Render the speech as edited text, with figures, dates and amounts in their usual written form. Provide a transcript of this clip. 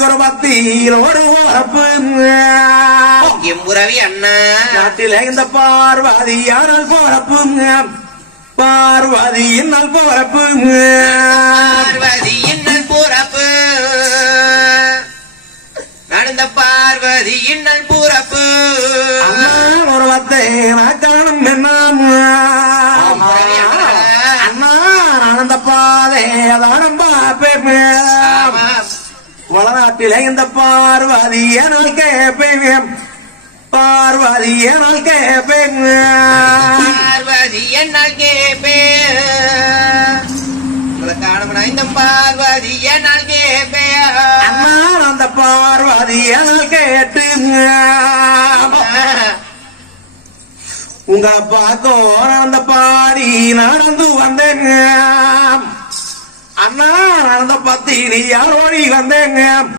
எனக்கு ஒரு பத்தியில் ஒரு உறப்பு எம்புரவி அண்ணா நாட்டில இந்த பார்வதியானால் போறப்புங்க பார்வதியின் நல் போறப்புங்க பார்வதியின் நல் போறப்பு நடந்த பார்வதியின் நல் போறப்பு அண்ணா ஒரு பத்தை நான் காணும் என்ன அண்ணா நான் அந்த பாதை அதானம் பாப்பேன் வளநாட்டில இந்த பார்வதிய நாள் கேப்பேன் பார்வதிய நாள் கேப்பேன் பார்வதிய நாள் கேப்பே காணமனா இந்த பார்வதிய நாள் கேப்பே அண்ணா அந்த பார்வதிய நாள் கேட்டு உங்களை பார்க்க அந்த பாடி நடந்து வந்தேங்க அண்ணா நடந்த பத்தி நீ யாரோடி வந்தேங்க